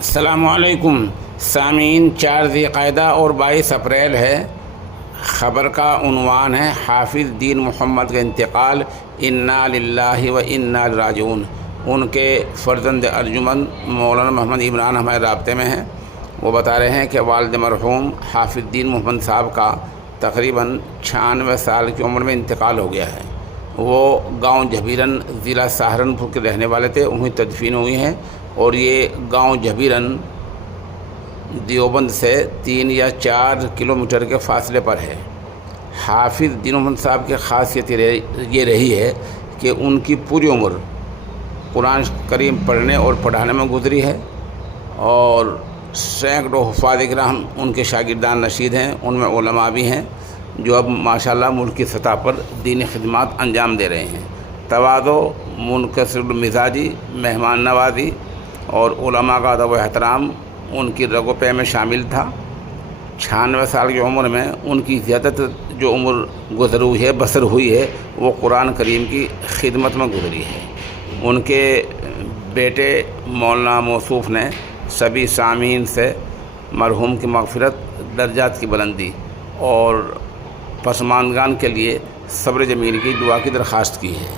السلام علیکم سامعین، 4 ذی قعدہ اور 22 اپریل ہے۔ خبر کا عنوان ہے حافظ دین محمد کا انتقال، انا للہ و انا الیہ راجعون۔ ان کے فرزند ارجمند مولانا محمد عمران ہمارے رابطے میں ہیں۔ وہ بتا رہے ہیں کہ والد مرحوم حافظ دین محمد صاحب کا تقریباً 96 سال کی عمر میں انتقال ہو گیا ہے۔ وہ گاؤں جھبیرن ضلع سہارنپور کے رہنے والے تھے، انہیں تدفین ہوئی ہیں، اور یہ گاؤں جھبیرن دیوبند سے 3 یا 4 کلومیٹر کے فاصلے پر ہے۔ حافظ دین محمد صاحب کی خاصیت یہ رہی ہے کہ ان کی پوری عمر قرآن کریم پڑھنے اور پڑھانے میں گزری ہے، اور سینکڑوں حفاظ کرام ان کے شاگردان رشید ہیں، ان میں علماء بھی ہیں جو اب ماشاءاللہ ملک کی سطح پر دینی خدمات انجام دے رہے ہیں۔ تواضع، منکسر المزاجی، مہمان نوازی اور علماء کا ادب و احترام ان کی رگ و پے میں شامل تھا۔ 96 سال کی عمر میں ان کی زیادہ تر جو عمر گزر ہوئی ہے، بسر ہوئی ہے، وہ قرآن کریم کی خدمت میں گزری ہے۔ ان کے بیٹے مولانا موصوف نے سبھی سامعین سے مرحوم کی مغفرت، درجات کی بلندی اور پسماندگان کے لیے صبر جمیل کی دعا کی درخواست کی ہے۔